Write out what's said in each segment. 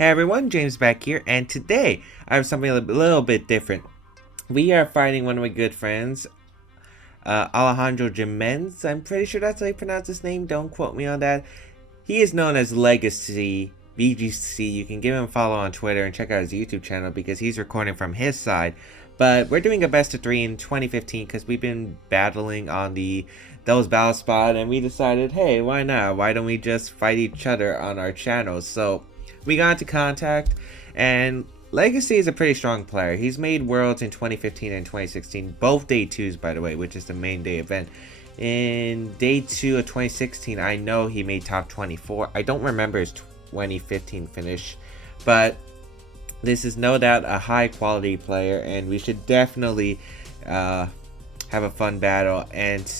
Hey everyone, James Baek here, and today I have something a little bit different. We are fighting one of my good friends, Alejandro Jimenez. I'm pretty sure that's how you pronounce his name, don't quote me on that. He is known as Legacy VGC. You can give him a follow on Twitter and check out his YouTube channel because he's recording from his side. But we're doing a best of 3 in 2015 because we've been battling on the Those Battle Spot, and we decided, hey, why not? Why don't we just fight each other on our channels? So we got into contact, and Legacy is a pretty strong player. He's made Worlds in 2015 and 2016, both day 2s by the way, which is the main day event. In day 2 of 2016, I know he made top 24. I don't remember his 2015 finish, but this is no doubt a high quality player, and we should definitely have a fun battle. And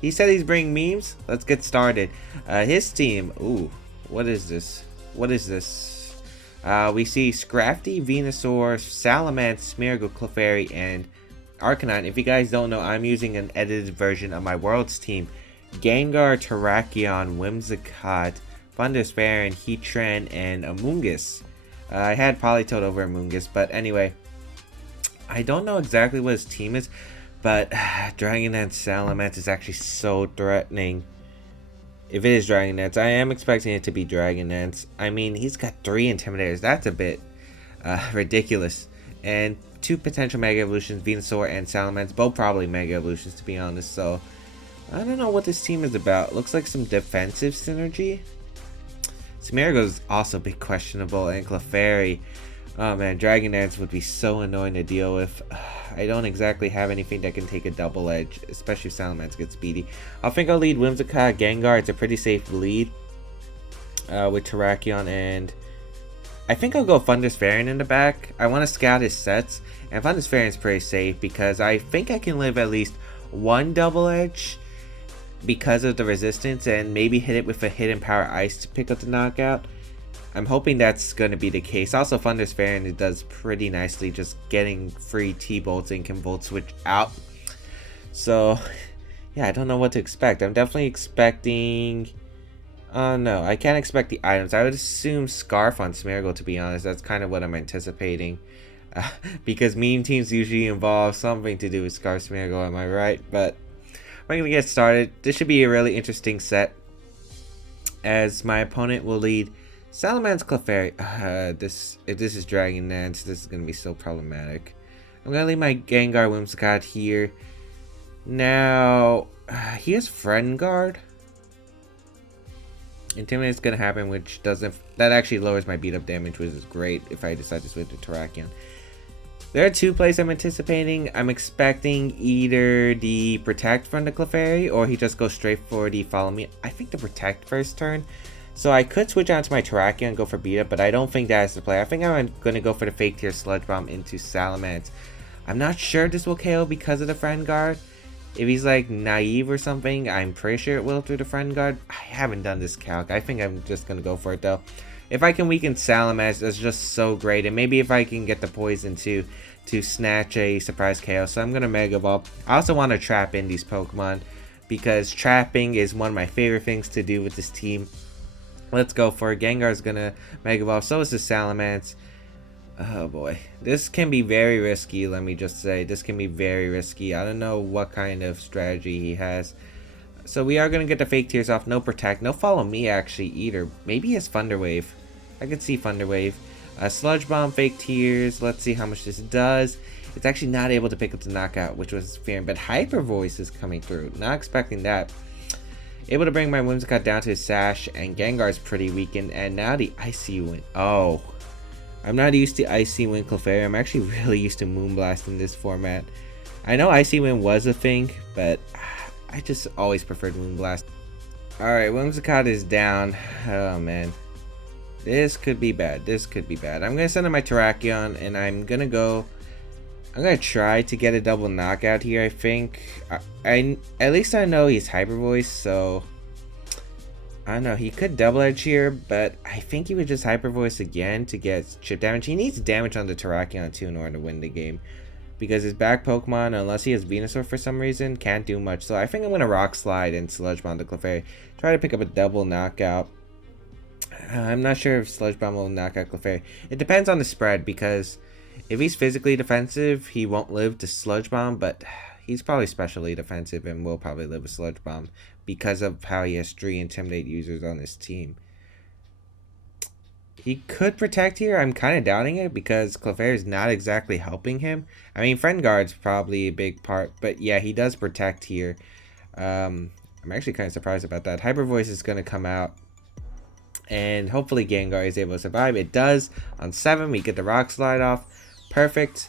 he said he's bringing memes. Let's get started. His team, ooh, what is this? What is this? We see Scrafty, Venusaur, Salamence, Smeargle, Clefairy, and Arcanine. If you guys don't know, I'm using an edited version of my Worlds team. Gengar, Terrakion, Whimsicott, Thundersparent, Heatran, and Amoonguss. I had Politoed over Amoonguss, but anyway, I don't know exactly what his team is, but Dragonite Salamence is actually so threatening. If it is Dragonite, I am expecting it to be Dragonite. I mean, he's got 3 Intimidators. That's a bit ridiculous. And 2 potential Mega Evolutions, Venusaur and Salamence, both probably Mega Evolutions to be honest. So, I don't know what this team is about. Looks like some defensive synergy. Smeargle is also a bit questionable, and Clefairy. Oh man, Dragonite would be so annoying to deal with. I don't exactly have anything that can take a double edge, especially if Salamence gets speedy. I think I'll lead Whimsicott, Gengar. It's a pretty safe lead with Terrakion, and I think I'll go Thundersparent in the back. I want to scout his sets, and Thundersparent is pretty safe because I think I can live at least 1 double edge because of the resistance, and maybe hit it with a Hidden Power Ice to pick up the knockout. I'm hoping that's going to be the case. Also, Thundersparent, it does pretty nicely just getting free T-Bolts and can Volt Switch out. So, yeah, I don't know what to expect. I'm definitely expecting... no, I can't expect the items. I would assume Scarf on Smeargle, to be honest. That's kind of what I'm anticipating. Because meme teams usually involve something to do with Scarf Smeargle, am I right? But we're going to get started. This should be a really interesting set, as my opponent will lead Salamence, Clefairy. If this is Dragonite, this is going to be so problematic. I'm going to leave my Gengar Whimsicott here. Now, he has Friend Guard. Intimidate is going to happen, which doesn't... That actually lowers my beat up damage, which is great if I decide to switch to Terrakion. There are 2 plays I'm anticipating. I'm expecting either the Protect from the Clefairy, or he just goes straight for the Follow Me. I think the Protect first turn. So I could switch out to my Terrakion and go for beat up, but I don't think that's the play. I think I'm going to go for the Fake Tear Sludge Bomb into Salamence. I'm not sure this will KO because of the Friend Guard. If he's like naive or something, I'm pretty sure it will through the Friend Guard. I haven't done this calc. I think I'm just going to go for it though. If I can weaken Salamence, that's just so great. And maybe if I can get the Poison too, to snatch a surprise KO. So I'm going to Mega Ball. I also want to trap in these Pokemon, because trapping is one of my favorite things to do with this team. Let's go for it. Gengar's gonna Mega Evolve. So is the Salamence. Oh boy. This can be very risky, let me just say. This can be very risky. I don't know what kind of strategy he has. So we are gonna get the Fake Tears off. No Protect. No Follow Me actually either. Maybe he has Thunder Wave. I could see Thunder Wave. Sludge Bomb, Fake Tears. Let's see how much this does. It's actually not able to pick up the knockout, which was fearing. But Hyper Voice is coming through. Not expecting that. Able to bring my Whimsicott down to his Sash, and Gengar's pretty weakened, and now the Icy Wind. Oh, I'm not used to Icy Wind Clefairy. I'm actually really used to Moonblast in this format. I know Icy Wind was a thing, but I just always preferred Moonblast. Alright, Whimsicott is down. Oh man. This could be bad. This could be bad. I'm going to send in my Terrakion, and I'm going to try to get a double knockout here, I think. At least I know he's Hyper Voice, so I don't know. He could double edge here, but I think he would just Hyper Voice again to get chip damage. He needs damage on the Terrakion too in order to win the game, because his back Pokemon, unless he has Venusaur for some reason, can't do much. So I think I'm going to Rock Slide and Sludge Bomb the Clefairy. Try to pick up a double knockout. I'm not sure if Sludge Bomb will knock out Clefairy. It depends on the spread, because if he's physically defensive, he won't live to Sludge Bomb, but he's probably specially defensive and will probably live with Sludge Bomb because of how he has 3 Intimidate users on his team. He could protect here. I'm kind of doubting it because Clefairy is not exactly helping him. I mean, Friend Guard's probably a big part, but yeah, he does protect here. I'm actually kind of surprised about that. Hyper Voice is going to come out, and hopefully Gengar is able to survive. It does. On 7, we get the Rock Slide off. Perfect.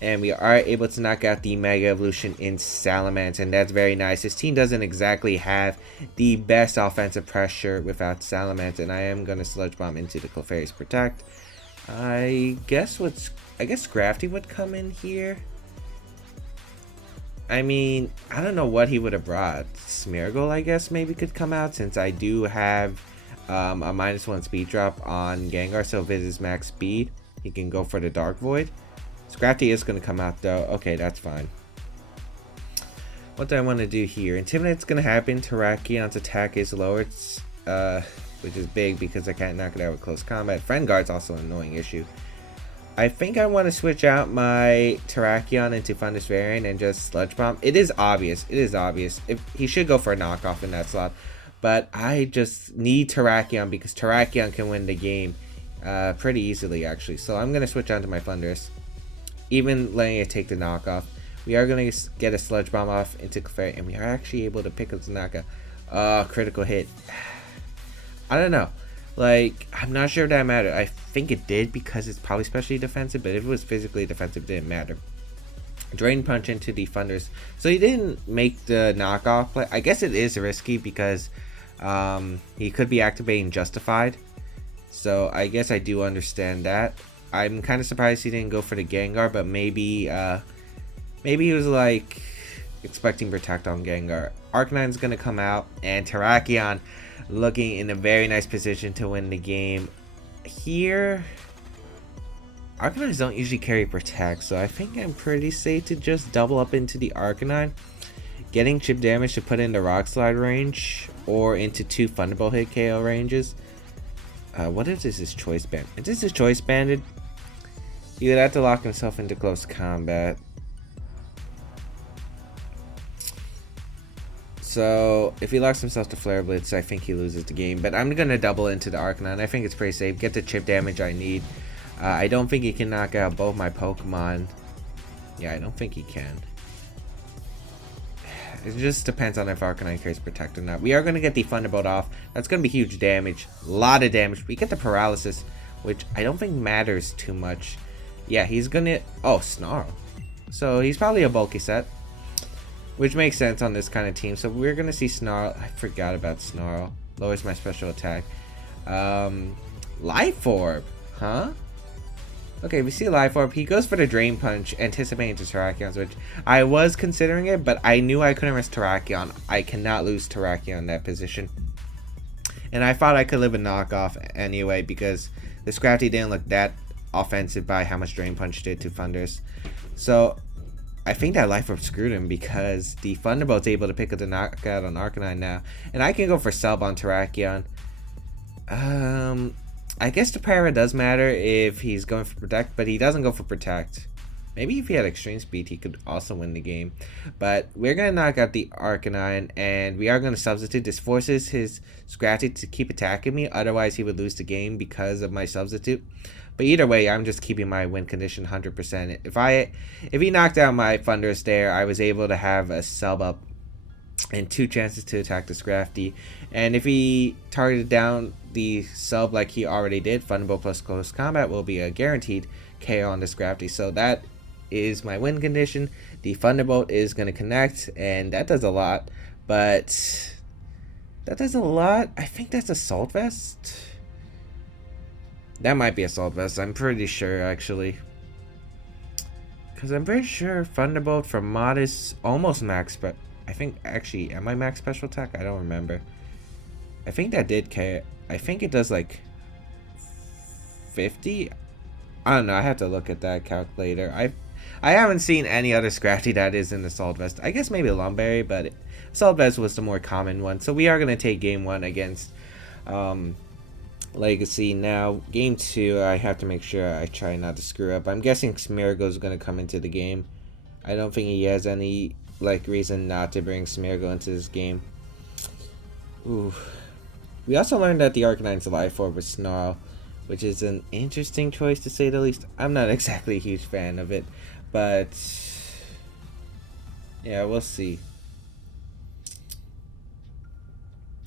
And we are able to knock out the Mega Evolution in Salamence, and that's very nice. His team doesn't exactly have the best offensive pressure without Salamence, and I am going to Sludge Bomb into the Clefairy's Protect. I guess Scrafty would come in here. I mean, I don't know what he would have brought. Smeargle, I guess, maybe could come out, since I do have a -1 speed drop on Gengar, so if it is max speed, he can go for the Dark Void. Scrafty is going to come out though. Okay, that's fine. What do I want to do here? Intimidate's going to happen. Terrakion's attack is lowered, which is big because I can't knock it out with close combat. Friend Guard's also an annoying issue. I think I want to switch out my Terrakion into Thunderous Variant and just Sludge Bomb. It is obvious. It is obvious. He should go for a knockoff in that slot. But I just need Terrakion because Terrakion can win the game pretty easily, actually. So I'm going to switch on to my Thunderous, even letting it take the knockoff. We are going to get a Sludge Bomb off into Clefairy, and we are actually able to pick up the knockout. Critical hit. I don't know. Like, I'm not sure if that mattered. I think it did because it's probably specially defensive, but if it was physically defensive, it didn't matter. Drain Punch into the Thunders. So he didn't make the knockoff play. I guess it is risky because he could be activating Justified. So I guess I do understand that. I'm kind of surprised he didn't go for the Gengar, but maybe he was like expecting Protect on Gengar. Arcanine's gonna come out, and Terrakion looking in a very nice position to win the game. Here, Arcanines don't usually carry Protect, so I think I'm pretty safe to just double up into the Arcanine. Getting chip damage to put in the Rock Slide range, or into 2 Thunderbolt hit KO ranges. What if this is Choice Band? If this is Choice Banded, he would have to lock himself into close combat. So if he locks himself to Flare Blitz, I think he loses the game. But I'm going to double into the Arcanine. I think it's pretty safe. Get the chip damage I need. I don't think he can knock out both my Pokemon. Yeah, I don't think he can. It just depends on if Arcanine carries Protect or not. We are going to get the Thunderbolt off. That's going to be huge damage. A lot of damage. We get the Paralysis, which I don't think matters too much. Yeah, he's going to... Oh, Snarl. So he's probably a bulky set, which makes sense on this kind of team. So we're going to see Snarl. I forgot about Snarl. Lowers my special attack. Life Orb. Huh? Okay, we see Life Orb. He goes for the Drain Punch, anticipating to Terrakion, which I was considering it, but I knew I couldn't risk Terrakion. I cannot lose Terrakion in that position. And I thought I could live a knockoff anyway, because the Scrafty didn't look that offensive by how much Drain Punch did to Thunders. So I think that Life Orb screwed him, because the Thunderbolt's able to pick up the knockout on Arcanine now. And I can go for Cell on Terrakion. I guess the Para does matter if he's going for Protect, but he doesn't go for Protect. Maybe if he had Extreme Speed, he could also win the game. But we're going to knock out the Arcanine, and we are going to substitute. This forces his Scrafty to keep attacking me, otherwise he would lose the game because of my substitute. But either way, I'm just keeping my win condition 100%. If he knocked out my Thundurus there, I was able to have a sub up and 2 chances to attack the Scrafty. And if he targeted down the sub like he already did, Thunderbolt plus close combat will be a guaranteed KO on the Scrafty. So that is my win condition. The Thunderbolt is going to connect, and that does a lot. But that does a lot. I think that's Assault Vest. That might be Assault Vest. I'm pretty sure, actually. Because I'm pretty sure Thunderbolt from Mod is almost max, but I think, actually, am I max special attack? I don't remember. I think that did KO. I think it does like 50. I don't know. I have to look at that calculator. I haven't seen any other Scrafty that is in Assault Vest. I guess maybe Lumberry, but Assault Vest was the more common one. So we are going to take game 1 against Legacy. Now, game 2, I have to make sure I try not to screw up. I'm guessing Smeargle is going to come into the game. I don't think he has any reason not to bring Smeargle into this game. Ooh. We also learned that the Arcanine's Life Orb with Snarl, which is an interesting choice to say the least. I'm not exactly a huge fan of it, but yeah, we'll see.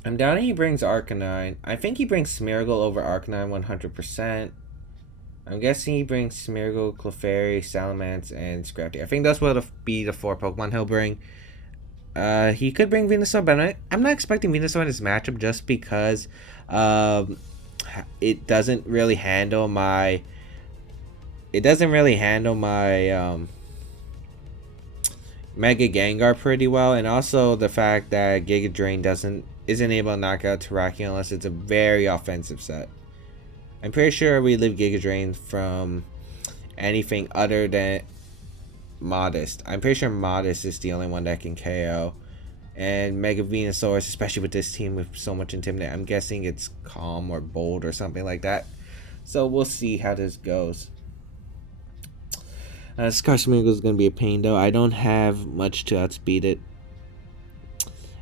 I'm doubting he brings Arcanine. I think he brings Smeargle over Arcanine 100%. I'm guessing he brings Smeargle, Clefairy, Salamence, and Scrafty. I think those will be the 4 Pokemon he'll bring. He could bring Venusaur, but I'm not expecting Venusaur in this matchup just because it doesn't really handle my... Mega Gengar pretty well, and also the fact that Giga Drain isn't able to knock out Terrakion unless it's a very offensive set. I'm pretty sure we leave Giga Drain from anything other than Modest. I'm pretty sure Modest is the only one that can KO. And Mega Venusaur, especially with this team with so much Intimidate, I'm guessing it's Calm or Bold or something like that. So we'll see how this goes. Smeargle is going to be a pain though. I don't have much to outspeed it.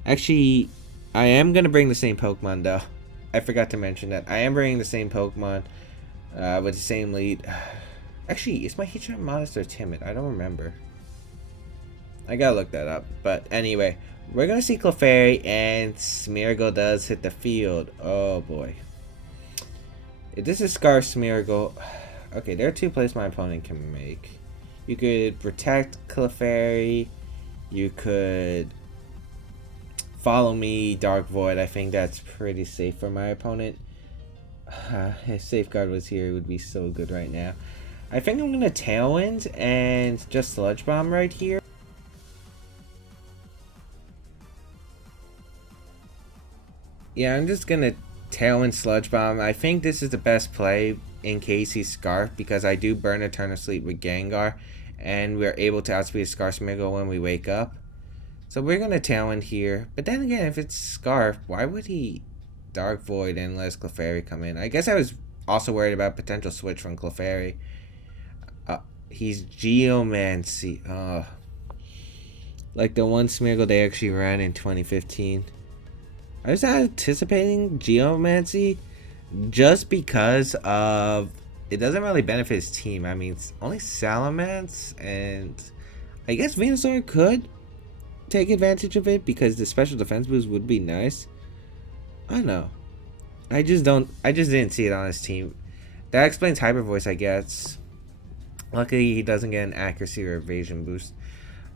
Actually, I am going to bring the same Pokemon though. I forgot to mention that. I am bringing the same Pokemon with the same lead. Actually, is my Heatran Modest or Timid? I don't remember. I gotta look that up. But anyway, we're going to see Clefairy, and Smeargle does hit the field. Oh boy. If this is Scarf Smeargle... Okay, there are 2 plays my opponent can make. You could protect Clefairy. You could follow me, Dark Void. I think that's pretty safe for my opponent. If Safeguard was here, it would be so good right now. I think I'm going to Tailwind and just Sludge Bomb right here. Yeah, I'm just going to Tailwind Sludge Bomb. I think this is the best play in case he's Scarf, because I do burn Eternal Sleep with Gengar, and we're able to outspeed Scarf Smeargle when we wake up. So we're going to Tailwind here. But then again, if it's Scarf, why would he Dark Void and let Clefairy come in? I guess I was also worried about potential switch from Clefairy. He's Geomancy. Like the one Smeargle they actually ran in 2015. I was anticipating Geomancy just because of it doesn't really benefit his team. I mean, it's only Salamence, and I guess Venusaur could take advantage of it because the special defense boost would be nice. I don't know. I just didn't see it on his team. That explains Hyper Voice, I guess. Luckily, he doesn't get an accuracy or evasion boost.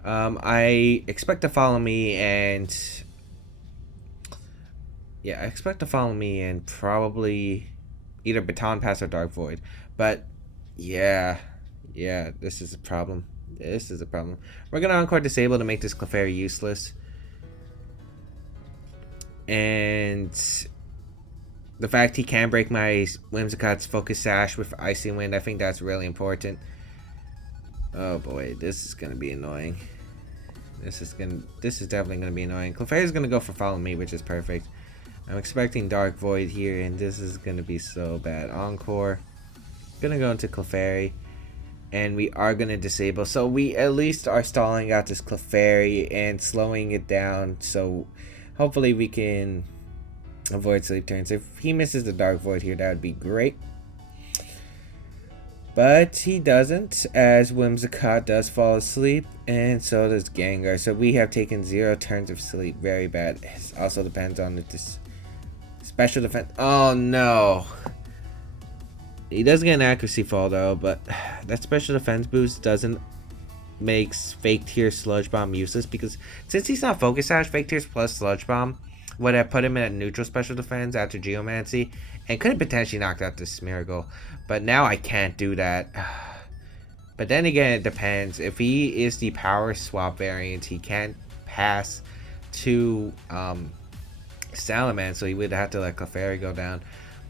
I expect to follow me and... Yeah, I expect to follow me and probably either Baton Pass or Dark Void. But, yeah, this is a problem. We're going to Encore Disable to make this Clefairy useless. And the fact he can break my Whimsicott's Focus Sash with Icy Wind, I think that's really important. Oh boy, this is going to be annoying. This is definitely going to be annoying. Clefairy's going to go for Follow Me, which is perfect. I'm expecting Dark Void here, and this is going to be so bad. Encore. Going to go into Clefairy, and we are going to disable. So we at least are stalling out this Clefairy and slowing it down. So hopefully we can avoid sleep turns. If he misses the Dark Void here, that would be great. But he doesn't, as Whimsicott does fall asleep, and so does Gengar. So we have taken 0 turns of sleep. Very bad. It also depends on if this special defense... Oh no! He does get an accuracy fall though, but that special defense boost makes Fake Tears Sludge Bomb useless, because since he's not Focus Sash, Fake Tears plus Sludge Bomb would have put him in a neutral special defense after Geomancy and could have potentially knocked out this Smeargle. But now I can't do that. But then again, it depends. If he is the power swap variant, he can't pass to Salamence, so he would have to let Clefairy go down.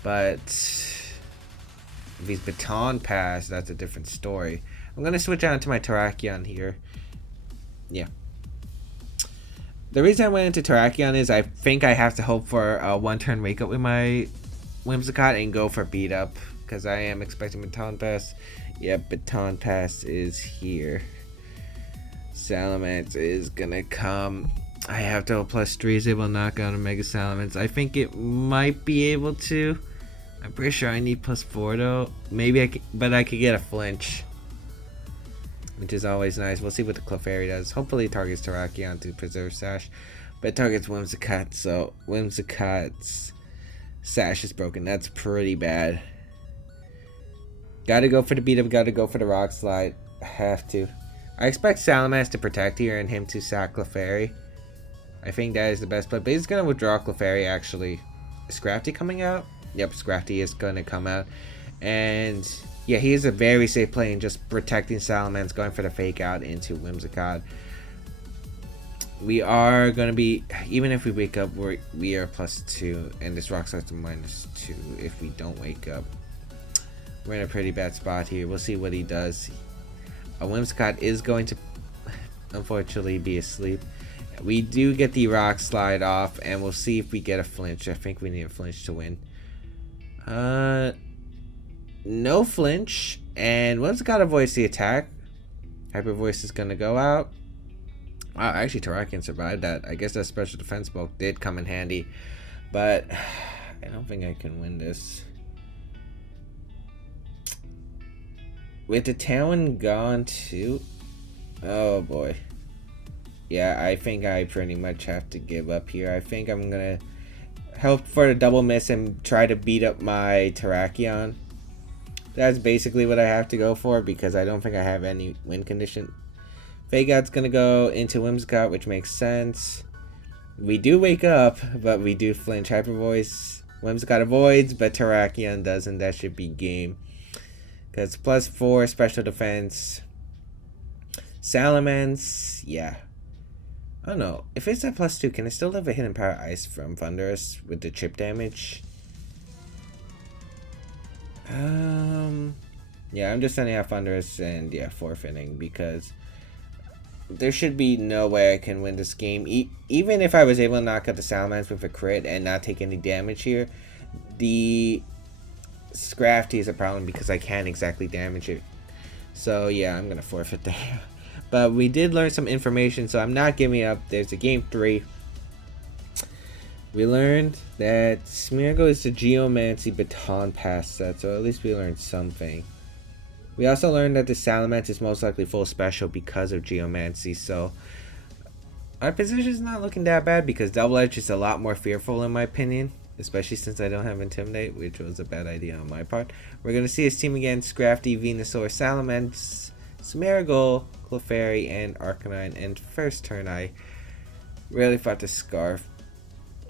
But if he's Baton Pass, that's a different story. I'm going to switch out to my Terrakion here. Yeah. The reason I went into Terrakion is I think I have to hope for a one-turn wake up with my Whimsicott and go for beat up, because I am expecting Baton Pass. Yep, Baton Pass is here. Salamence is gonna come. I have to +3 is able to knock out a Mega Salamence. I think it might be able to. I'm pretty sure I need +4 though. Maybe I could, but I could get a flinch, which is always nice. We'll see what the Clefairy does. Hopefully it targets Terrakion to preserve Sash, but it targets Whimsicott, so Whimsicott's Sash is broken. That's pretty bad. Gotta go for the beat up, gotta go for the Rock Slide. Have to. I expect Salamence to protect here and him to sack Clefairy. I think that is the best play, but he's gonna withdraw Clefairy actually. Is Scrafty coming out? Yep, Scrafty is gonna come out. And yeah, he is a very safe play in just protecting Salamence, going for the fake out into Whimsicott. We are gonna be, even if we wake up, we are +2, and this Rock Slide's a -2 if we don't wake up. We're in a pretty bad spot here. We'll see what he does. A Whimsicott is going to unfortunately be asleep. We do get the Rock Slide off, and we'll see if we get a flinch. I think we need a flinch to win. No flinch, and Whimsicott avoids the attack. Hyper Voice is gonna go out. Wow, actually Terrakion survived that. I guess that special defense bulk did come in handy, but I don't think I can win this. With the Talon gone too, oh boy. Yeah, I think I pretty much have to give up here. I think I'm gonna hope for a double miss and try to beat up my Terrakion. That's basically what I have to go for, because I don't think I have any win condition. Fake Out's gonna go into Whimsicott, which makes sense. We do wake up, but we do flinch. Hyper Voice. Whimsicott avoids, but Terrakion doesn't. That should be game. Because +4 special defense. Salamence, yeah. I don't know. If it's at +2, can I still have a hidden power ice from Thunderous with the chip damage? Yeah, I'm just sending out Thunderous and yeah, forfeiting, because there should be no way I can win this game. Even if I was able to knock out the Salamence with a crit and not take any damage here, the Scrafty is a problem because I can't exactly damage it. So yeah, I'm gonna forfeit there. But we did learn some information, so I'm not giving up. There's a game 3. We learned that Smeargle is the Geomancy Baton Pass set, so at least we learned something. We also learned that the Salamence is most likely full special because of Geomancy, so our position is not looking that bad, because Double Edge is a lot more fearful in my opinion, especially since I don't have Intimidate, which was a bad idea on my part. We're going to see his team again: Scrafty, Venusaur, Salamence, Smeargle, Clefairy, and Arcanine. And first turn, I really thought the Scarf.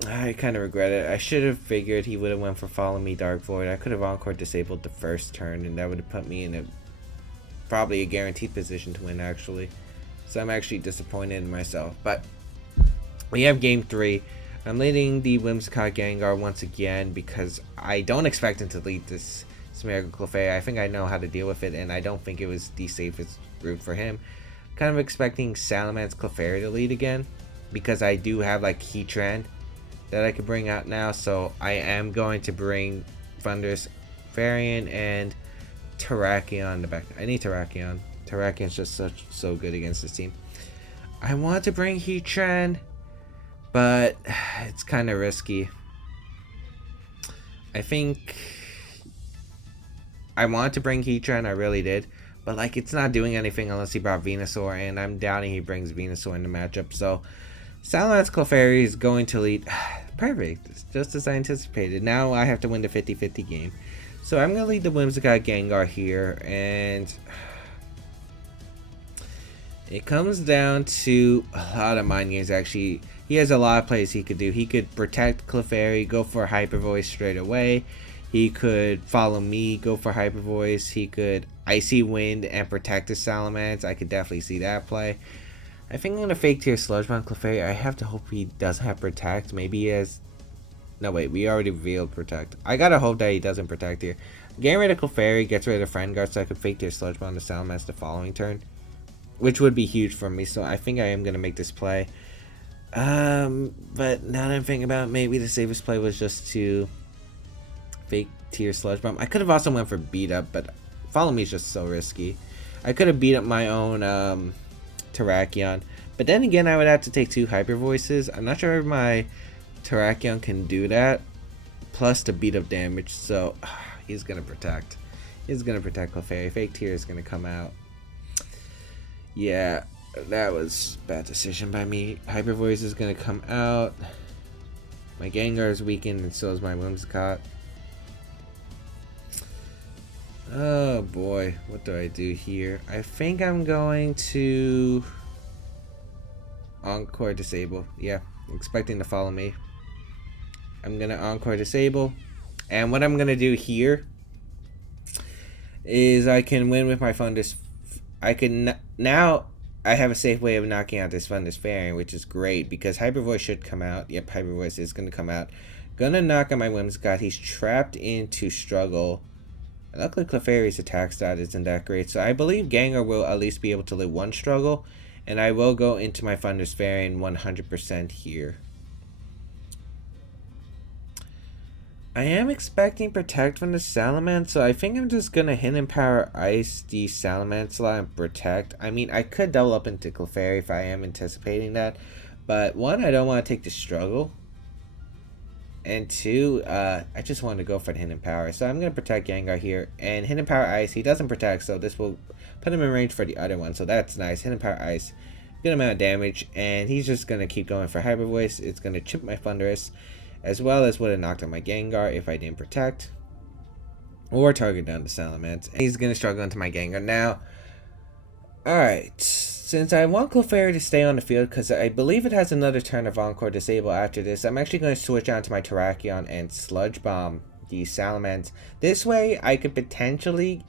I kind of regret it. I should have figured he would have went for Follow Me Dark Void. I could have Encore disabled the first turn, and that would have put me in a probably a guaranteed position to win, actually. So I'm actually disappointed in myself. But we have game 3. I'm leading the Whimsicott Gengar once again because I don't expect him to lead this Smeargle Clefairy. I think I know how to deal with it, and I don't think it was the safest route for him. Kind of expecting Salamence Clefairy to lead again, because I do have like Heatran that I could bring out now. So I am going to bring Thunderous Variant and Terrakion to back. I need Terrakion. Terrakion's just so good against this team. I want to bring Heatran, but it's kind of risky. I think I want to bring Heatran, I really did, but like it's not doing anything unless he brought Venusaur, and I'm doubting he brings Venusaur in the matchup. So Salamence Clefairy is going to lead. Perfect, it's just as I anticipated. Now I have to win the 50-50 game. So I'm going to lead the Whimsicott Gengar here, and it comes down to a lot of mind games actually. He has a lot of plays he could do. He could protect Clefairy, go for Hyper Voice straight away. He could Follow Me, go for Hyper Voice. He could Icy Wind and protect his Salamence. I could definitely see that play. I think I'm going to Fake Tear Sludge Bomb Clefairy. I have to hope he doesn't have Protect. Maybe he has... No, wait. We already revealed Protect. I got to hope that he doesn't Protect here. Getting rid of Clefairy gets rid of Friend Guard, so I could Fake Tear Sludge Bomb to Salamence the following turn, which would be huge for me. So I think I am going to make this play. But now that I'm thinking about it, maybe the safest play was just to tier Sludge Bomb. I could have also went for beat up, but follow me is just so risky. I could have beat up my own Terrakion, but then again I would have to take 2 Hyper Voices. I'm not sure if my Terrakion can do that, plus the beat up damage, so he's gonna protect. He's gonna protect Clefairy. Fake tier is gonna come out. Yeah, that was a bad decision by me. Hyper Voice is gonna come out. My Gengar is weakened, and so is my Whimsicott. Oh boy, what do I do here? I think I'm going to Encore Disable. Yeah, expecting to follow me. I'm gonna Encore Disable, and what I'm gonna do here is I can win with my Fundus. I can now. I have a safe way of knocking out this Fundus Variant, which is great because Hyper Voice should come out. Yep, Hyper Voice is gonna come out. Gonna knock out my Whimsicott. He's trapped into Struggle. Luckily, Clefairy's attack stat isn't that great, so I believe Gengar will at least be able to live 1 Struggle, and I will go into my Thunderous Variant 100% here. I am expecting Protect from the Salamence, so I think I'm just gonna Hidden Power Ice the Salamence slot and Protect. I mean, I could double up into Clefairy if I am anticipating that, but 1, I don't want to take the Struggle. And 2, I just want to go for the Hidden Power. So I'm going to protect Gengar here. And Hidden Power Ice, he doesn't protect, so this will put him in range for the other one. So that's nice. Hidden Power Ice, good amount of damage. And he's just going to keep going for Hyper Voice. It's going to chip my Thundurus, as well as would have knocked out my Gengar if I didn't protect. Or target down the Salamence. And he's going to struggle into my Gengar. Now, alright. Since I want Clefairy to stay on the field, because I believe it has another turn of Encore Disable after this, I'm actually going to switch on to my Terrakion and Sludge Bomb the Salamence. This way, I could potentially...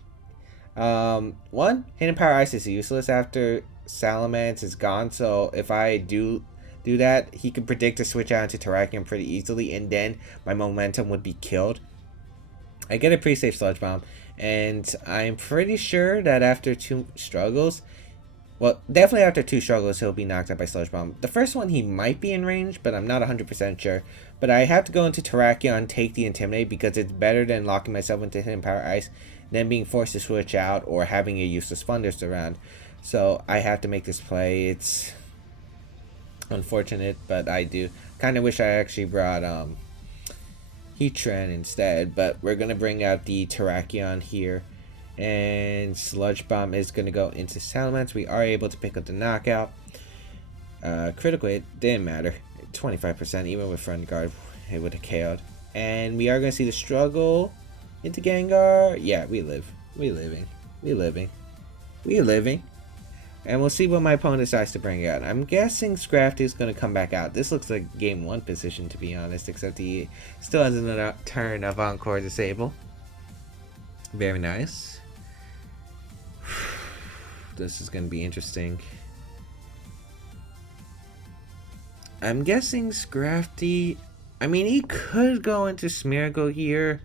1, Hidden Power Ice is useless after Salamence is gone, so if I do that, he can predict to switch out into Terrakion pretty easily, and then my momentum would be killed. I get a pretty safe Sludge Bomb, and I'm pretty sure that after 2 struggles... Well, definitely after 2 struggles, he'll be knocked out by Sludge Bomb. The first one, he might be in range, but I'm not 100% sure. But I have to go into Terrakion, take the Intimidate, because it's better than locking myself into Hidden Power Ice, than being forced to switch out, or having a useless Thundurus around. So, I have to make this play. It's unfortunate, but I do. Kind of wish I actually brought Heatran instead, but we're going to bring out the Terrakion here. And Sludge Bomb is going to go into Salamence. We are able to pick up the knockout. Critical hit didn't matter. 25%, even with Front Guard, it would have KO'd. And we are going to see the struggle into Gengar. Yeah, we live. We living. We living. We living. And we'll see what my opponent decides to bring out. I'm guessing Scrafty is going to come back out. This looks like game 1 position, to be honest, except he still has another turn of Encore Disable. Very nice. This is going to be interesting. I'm guessing Scrafty... I mean, he could go into Smeargle here.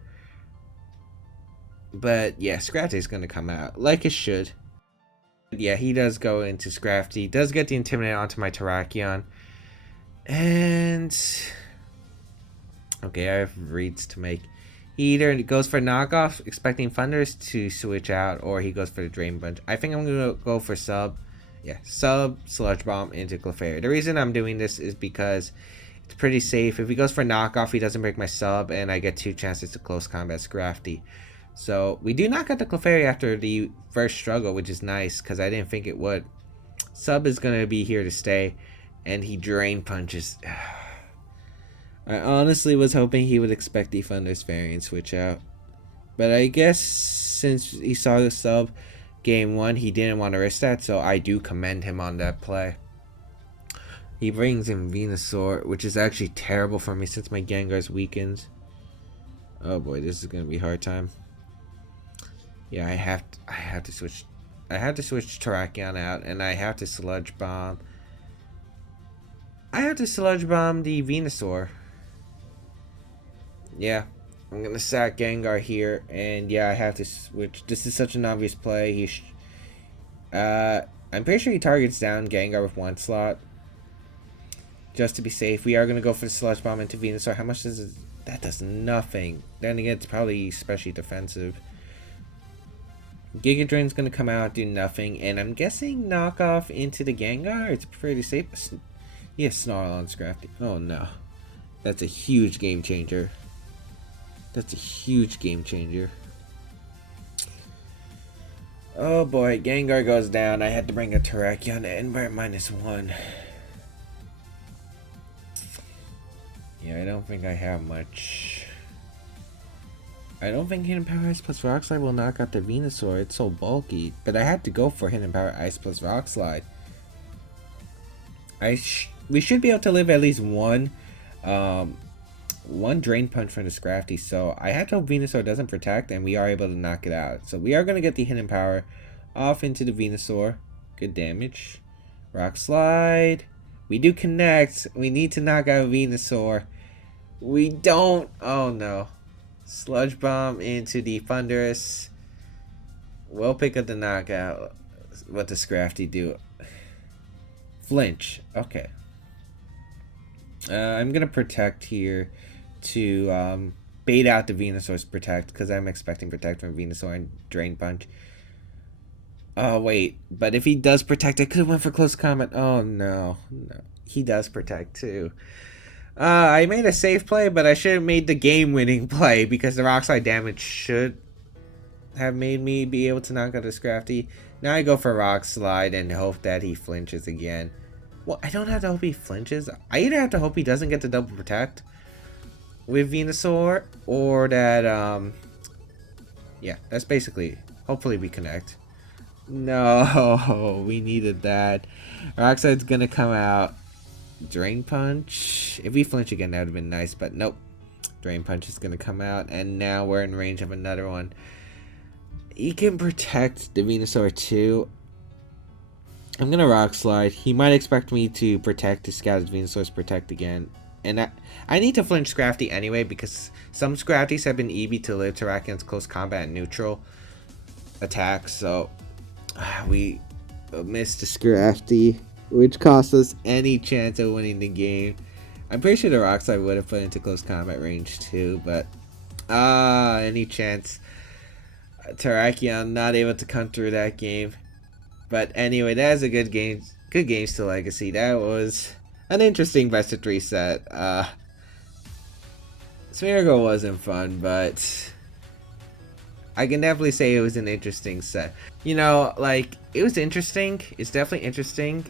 But, yeah, Scrafty is going to come out. Like it should. Yeah, he does go into Scrafty. Does get the Intimidate onto my Terrakion. And... okay, I have reads to make. He either goes for knockoff, expecting Thundurus to switch out, or he goes for the Drain Punch. I think I'm going to go for sub. Yeah, sub Sludge Bomb into Clefairy. The reason I'm doing this is because it's pretty safe. If he goes for knockoff, he doesn't break my sub, and I get 2 chances to close combat Scrafty. So, we do knock out the Clefairy after the first struggle, which is nice, because I didn't think it would. Sub is going to be here to stay, and he Drain Punches. I honestly was hoping he would expect the Thundurus Variant switch out. But I guess since he saw the sub game 1, he didn't want to risk that, so I do commend him on that play. He brings in Venusaur, which is actually terrible for me since my Gengar's weakened. Oh boy, this is going to be a hard time. Yeah, I have to switch Terrakion out, and I have to Sludge Bomb. I have to Sludge Bomb the Venusaur. Yeah, I'm going to sack Gengar here, and yeah, I have to switch. This is such an obvious play. I'm pretty sure he targets down Gengar with 1 slot. Just to be safe, we are going to go for the Sludge Bomb into Venusaur. How much does it... That does nothing. Then again, it's probably especially defensive. Giga Drain's gonna come out, do nothing, and I'm guessing knock off into the Gengar. It's pretty safe. Yeah, Snarl on Scrafty. Oh no. That's a huge game changer. That's a huge game changer. Oh boy, Gengar goes down. I had to bring a Terrakion to end by -1. Yeah, I don't think I have much. I don't think Hidden Power Ice plus Rock Slide will knock out the Venusaur. It's so bulky. But I had to go for Hidden Power Ice plus Rock Slide. We should be able to live at least one Drain Punch from the Scrafty. So I had to hope Venusaur doesn't protect, and we are able to knock it out. So we are going to get the Hidden Power off into the Venusaur. Good damage. Rock Slide. We do connect. We need to knock out Venusaur. We don't. Oh no. Sludge Bomb into the Thundurus. We'll pick up the knockout. What does Scrafty do? Flinch. Okay. I'm going to protect here to bait out the Venusaur's protect, because I'm expecting protect from Venusaur and Drain Punch. Oh wait, but if he does protect, I could have went for close combat. Oh no, no, he does protect too. I made a safe play, but I should have made the game-winning play, because the Rock Slide damage should have made me be able to knock out the Scrafty. Now I go for Rock Slide and hope that he flinches again. Well, I don't have to hope he flinches. I either have to hope he doesn't get the double protect with Venusaur, or that yeah, that's basically. Hopefully we connect. No, we needed that. Rock Slide's gonna come out. Drain Punch. If we flinch again, that would have been nice, but nope. Drain Punch is gonna come out, and now we're in range of another one. He can protect the Venusaur too. I'm gonna Rock Slide. He might expect me to protect to scout his Venusaur's protect again. And I need to flinch Scrafty anyway, because some Scrafties have been EV to live Terrakion's close combat and neutral attacks, so we missed the Scrafty, which cost us any chance of winning the game. I'm pretty sure the Rock Slide would have put into close combat range too, but any chance. Terrakion not able to come through that game. But anyway, that was a good game. Good games to Legacy. That was an interesting best of 3 set. Smeargle wasn't fun, but I can definitely say it was an interesting set. You know, like, it was interesting. It's definitely interesting.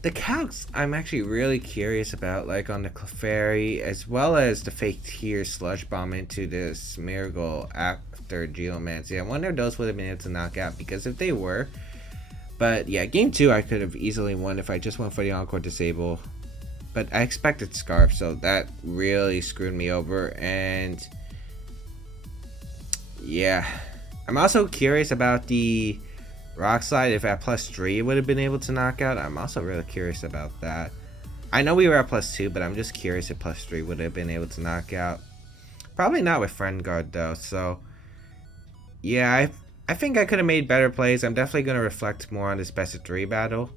The calcs I'm actually really curious about, like on the Clefairy, as well as the fake tier Sludge Bomb into the Smeargle after Geomancy. I wonder if those would have been able to knock out, because if they were. But yeah, game 2 I could have easily won if I just went for the Encore Disable. But I expected Scarf, so that really screwed me over. And yeah, I'm also curious about the Rock Slide. If at +3 it would have been able to knock out. I'm also really curious about that. I know we were at +2, but I'm just curious if +3 would have been able to knock out. Probably not with Friend Guard though, so yeah, I think I could have made better plays. I'm definitely going to reflect more on this best of 3 battle.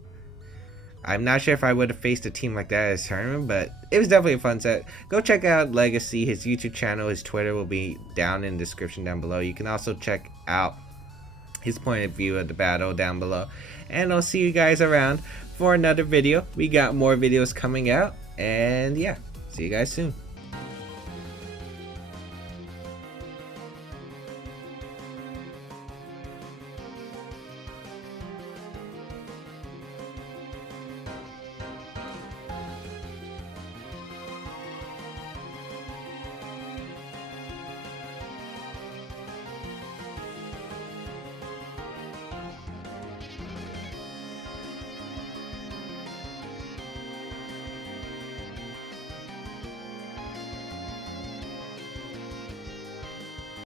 I'm not sure if I would have faced a team like that as tournament, but it was definitely a fun set. Go check out Legacy. His YouTube channel, his Twitter will be down in the description down below. You can also check out his point of view of the battle down below. And I'll see you guys around for another video. We got more videos coming out. And yeah, see you guys soon.